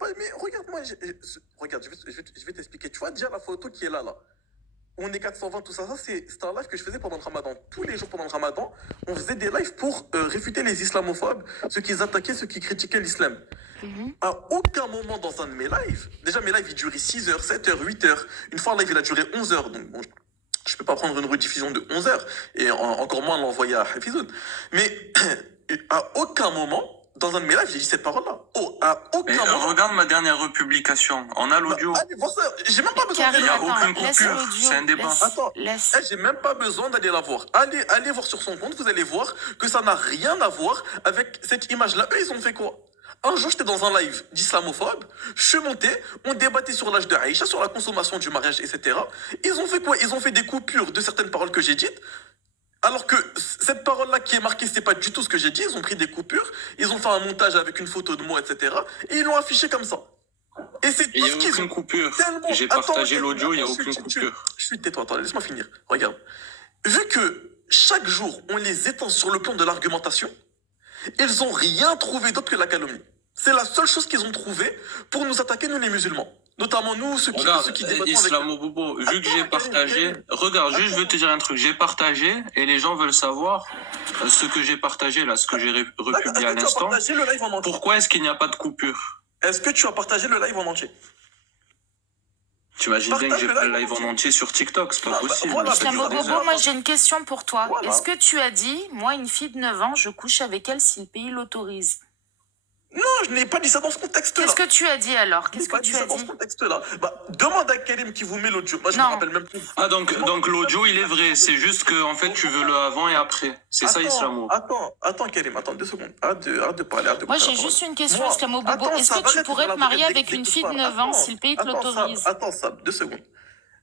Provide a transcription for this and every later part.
Ouais, mais regarde-moi, regarde, je vais t'expliquer. Tu vois déjà la photo qui est là, là. On est 420, tout ça. C'était un live que je faisais pendant le ramadan. Tous les jours pendant le ramadan, on faisait des lives pour réfuter les islamophobes, ceux qui attaquaient, ceux qui critiquaient l'islam. À aucun moment dans un de mes lives, déjà mes lives ils duraient 6 heures, 7 heures, 8 heures. Une fois un live il a duré 11 heures, donc bon, je peux pas prendre une rediffusion de 11 heures, et encore moins l'envoyer à Hafizoun. Mais à aucun moment, dans un de mes lives, j'ai dit cette parole-là. Oh, à aucun Mais moment. regarde ma dernière republication. On a l'audio. Allez voir ça. J'ai même pas besoin Il d'aller n'y a la voir. aucune coupure. C'est un débat. Attends, j'ai même pas besoin d'aller la voir. Allez voir sur son compte, vous allez voir que ça n'a rien à voir avec cette image-là. Eux, ils ont fait quoi? Un jour, j'étais dans un live d'islamophobe, je suis monté, on débattait sur l'âge de Aïcha, sur la consommation du mariage, etc. Ils ont fait quoi? Ils ont fait des coupures de certaines paroles que j'ai dites, alors que cette parole-là qui est marquée, c'est pas du tout ce que j'ai dit. Ils ont pris des coupures, ils ont fait un montage avec une photo de moi, etc. Et ils l'ont affiché comme ça. Et c'est Il tout n'y a ce qu'ils aucune ont. coupure. Tellement... J'ai Attends, partagé l'audio, il n'y a aucune coupure. Chut, tais-toi, attends, laisse-moi finir. Regarde. Vu que chaque jour, on les étend sur le plan de l'argumentation, ils ont rien trouvé d'autre que la calomnie. C'est la seule chose qu'ils ont trouvé pour nous attaquer, nous les musulmans. Notamment nous, ceux qui débattent Islamo Bobo, vu que j'ai partagé, regarde, juste je veux te dire un truc, j'ai partagé et les gens veulent savoir ce que j'ai partagé là, ce que j'ai republié à l'instant. Pourquoi est-ce qu'il n'y a pas de coupure? Est-ce que tu as partagé le live en entier? Tu imagines bien que j'ai pas le live en entier sur TikTok, c'est pas possible. Voilà, Islamo Bobo, moi j'ai une question pour toi. Voilà. Est-ce que tu as dit, moi une fille de 9 ans, je couche avec elle si le pays l'autorise? Non, je n'ai pas dit ça dans ce contexte-là. Qu'est-ce que tu as dit alors? Qu'est-ce que tu as dit dans ce contexte-là? Demande à Karim qui vous met l'audio. Moi, je me rappelle même plus. Ah, donc l'audio, il est vrai. C'est juste que, en fait, tu veux le avant et après. C'est ça, Islamo. Attends, Karim, attends 2 secondes. Arrête de parler. Moi, j'ai juste une question, Islamo Bobo. Est-ce que tu pourrais te marier avec une fille de 9 ans si le pays te l'autorise? Attends, ça, 2 secondes.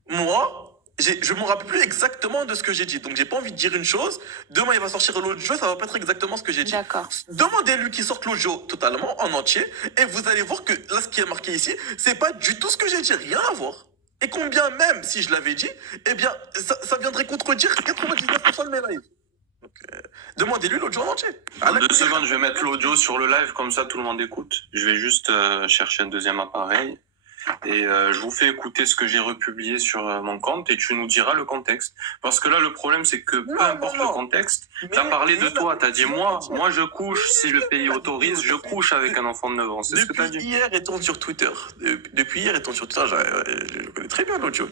Moi, je me rappelle plus exactement de ce que j'ai dit. Donc, j'ai pas envie de dire une chose. Demain, il va sortir l'audio, ça va pas être exactement ce que j'ai dit. D'accord. Demandez-lui qu'il sorte l'audio totalement, en entier, et vous allez voir que là, ce qui est marqué ici, c'est pas du tout ce que j'ai dit, rien à voir. Et combien même, si je l'avais dit, eh bien, ça viendrait contredire 99% de mes lives. Donc, demandez-lui l'audio en entier. En 2 secondes, je vais mettre l'audio sur le live, comme ça tout le monde écoute. Je vais juste chercher un deuxième appareil. Et je vous fais écouter ce que j'ai republié sur mon compte et tu nous diras le contexte. Parce que là, le problème, c'est que peu importe le contexte, tu as parlé de toi, tu as dit moi je couche, si le pays autorise, je couche avec un enfant de 9 ans. C'est ce que tu as dit. Depuis hier, étant sur Twitter, je connais très bien l'audio.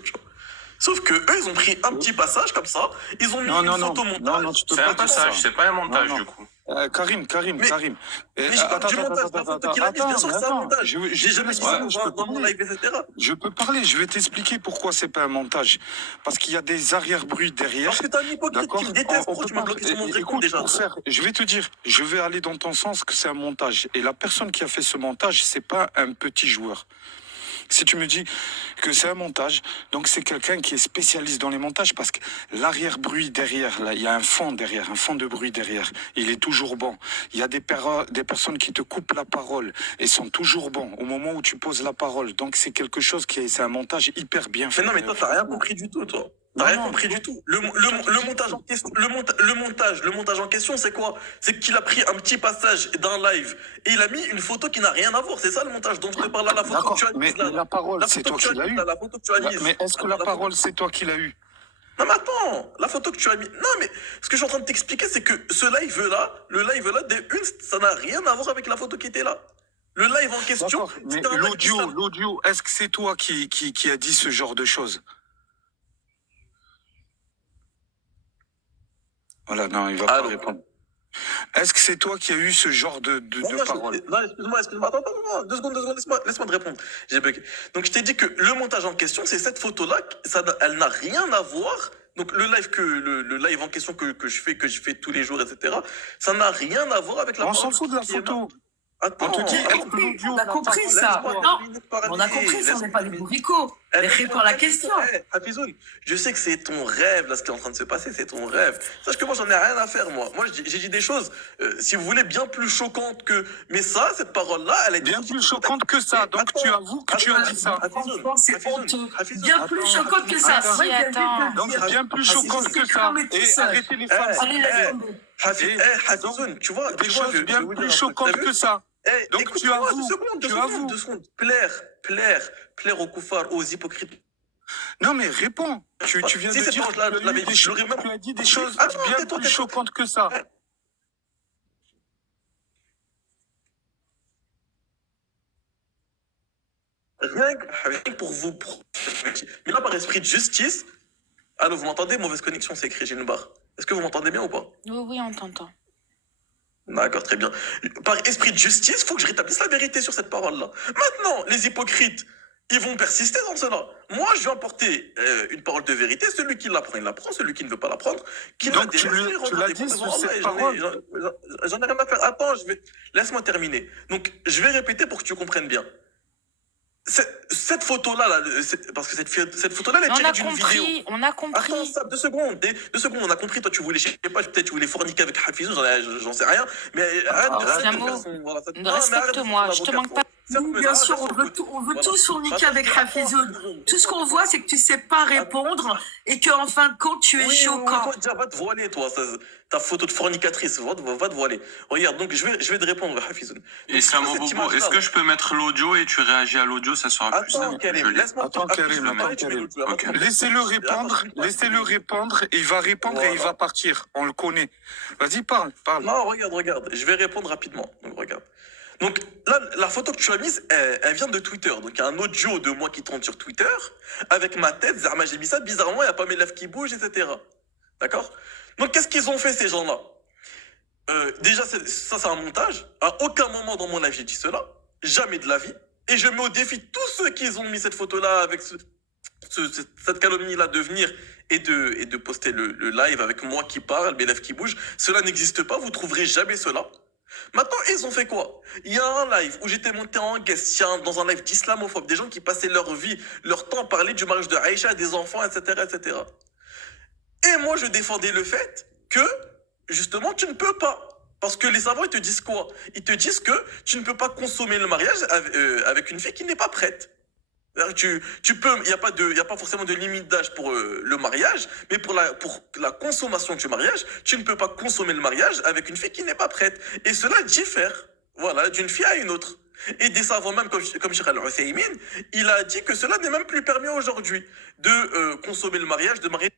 Sauf que eux, ils ont pris un petit passage comme ça, ils ont mis une photo montage. C'est un passage, c'est pas un montage du coup. Mais Karim. j'ai pas du montage, la photo qu'il a mise, bien sûr que c'est un montage. J'ai jamais dit ça dans mon live, etc. Je peux parler, je vais t'expliquer pourquoi c'est pas un montage. Parce qu'il y a des arrière-bruits derrière. Parce que t'es un hypocrite, tu me détestes, pourquoi tu m'as bloqué sur mon vrai compte déjà? Je vais te dire, je vais aller dans ton sens que c'est un montage. Et la personne qui a fait ce montage, c'est pas un petit joueur. Si tu me dis que c'est un montage, donc c'est quelqu'un qui est spécialiste dans les montages parce que l'arrière-bruit derrière, là, il y a un fond derrière, un fond de bruit derrière. Il est toujours bon. Il y a des personnes qui te coupent la parole et sont toujours bons au moment où tu poses la parole. Donc c'est quelque chose c'est un montage hyper bien fait. Mais non, mais toi, t'as rien compris du tout, toi. T'as rien compris du tout. Le montage en question, le montage en question, c'est quoi? C'est qu'il a pris un petit passage d'un live et il a mis une photo qui n'a rien à voir. C'est ça le montage dont je te parle là, la photo que tu as mise là. Mais la parole, c'est toi qui l'as eu. La photo que tu as mise. Mais est-ce que la parole, c'est toi qui l'as eu? Non, mais attends, la photo que tu as mise. Non, mais ce que je suis en train de t'expliquer, c'est que ce live-là, ça n'a rien à voir avec la photo qui était là. Le live en question. Mais l'audio, est-ce que c'est toi qui a dit ce genre de choses? Voilà, non, il va pas répondre. Est-ce que c'est toi qui as eu ce genre de parole? Non, excuse-moi, attends, 2 secondes, laisse-moi te répondre. J'ai bugué. Donc, je t'ai dit que le montage en question, c'est cette photo-là, elle n'a rien à voir. Donc, le live en question que je fais tous les jours, etc., ça n'a rien à voir avec la On s'en fout de la photo. Attends, on a compris ça. Non, on a compris ça, on n'est pas des bourricots. Réponds à la question. Hafizoun, je sais que c'est ton rêve, là, ce qui est en train de se passer, c'est ton rêve. Sache que moi, j'en ai rien à faire, moi. Moi, j'ai dit des choses, si vous voulez, bien plus choquantes que... Mais ça, cette parole-là, elle est... Bien plus choquante que ça, donc tu avoues que tu as dit ça. Franchement, c'est honteux. Bien plus choquante que ça. Donc bien plus choquante que ça. Et arrêtez les femmes. Allez, laisse tomber. Hafizoun, tu vois... Des choses bien plus choquantes que ça. Donc écoute-moi, deux secondes. Plaire aux koufars, aux hypocrites. Non, mais réponds. Tu viens de dire tu as dit des choses bien plus choquantes que ça. Rien que pour vous. Mais là, par esprit de justice. Allô, vous m'entendez? Mauvaise connexion, c'est écrit, j'ai une barre. Est-ce que vous m'entendez bien ou pas? Oui, on t'entend. D'accord, très bien. Par esprit de justice, il faut que je rétablisse la vérité sur cette parole-là. Maintenant, les hypocrites, ils vont persister dans cela. Moi, je vais apporter une parole de vérité. Celui qui l'apprend, il l'apprend. Celui qui ne veut pas l'apprendre, qui la tu l'as dit sur cette parole. J'en ai rien à faire. Attends, laisse-moi terminer. Donc, je vais répéter pour que tu comprennes bien. Cette photo-là, parce que cette photo-là, elle est tirée d'une vidéo. On a compris. Attends, ça, 2 secondes. 2 secondes, on a compris. Toi, tu voulais, je sais pas, peut-être tu voulais forniquer avec Hafizou, j'en sais rien. Mais respecte-moi, je te manque pas. Oui, bien sûr, on veut tous forniquer avec Hafizou. Tout ce qu'on voit, c'est que tu sais pas répondre et qu'en fin de compte, tu es choquant. Toi, déjà, va te voiler, toi. Ta photo de fornicatrice, va te voiler. Regarde, donc je vais te répondre, Hafizou. Et Samo Bobo, est-ce que je peux mettre l'audio et tu réagis à l'audio, ça sera plus simple. Attends, Karim. Laissez-le répondre, et il va répondre et il va partir. On le connaît. Vas-y, parle. Non, regarde. Je vais répondre rapidement. Donc, regarde. Donc, là, la photo que tu as mise, elle vient de Twitter. Donc, il y a un audio de moi qui tourne sur Twitter, avec ma tête, Zama, j'ai mis ça, bizarrement, il n'y a pas mes lèvres qui bougent, etc. D'accord? Donc, qu'est-ce qu'ils ont fait, ces gens-là? Déjà, ça, c'est un montage. À aucun moment dans mon live, j'ai dit cela. Jamais de la vie. Et je mets au défi tous ceux qui ont mis cette photo-là avec cette calomnie-là de venir et de poster le live avec moi qui parle, mes lèvres qui bougent. Cela n'existe pas, vous trouverez jamais cela. Maintenant, ils ont fait quoi? Il y a un live où j'étais monté en guest, dans un live d'islamophobes, des gens qui passaient leur vie, leur temps à parler du mariage de Aïcha, des enfants, etc., etc. Et moi, je défendais le fait que, justement, tu ne peux pas. Parce que les savants, ils te disent quoi? Ils te disent que tu ne peux pas consommer le mariage avec une fille qui n'est pas prête. Tu peux, il n'y a pas forcément de limite d'âge pour le mariage, mais pour la consommation du mariage, tu ne peux pas consommer le mariage avec une fille qui n'est pas prête. Et cela diffère, voilà, d'une fille à une autre. Et des savants même comme Cheikh Al-Uthaymin, il a dit que cela n'est même plus permis aujourd'hui de consommer le mariage, de marier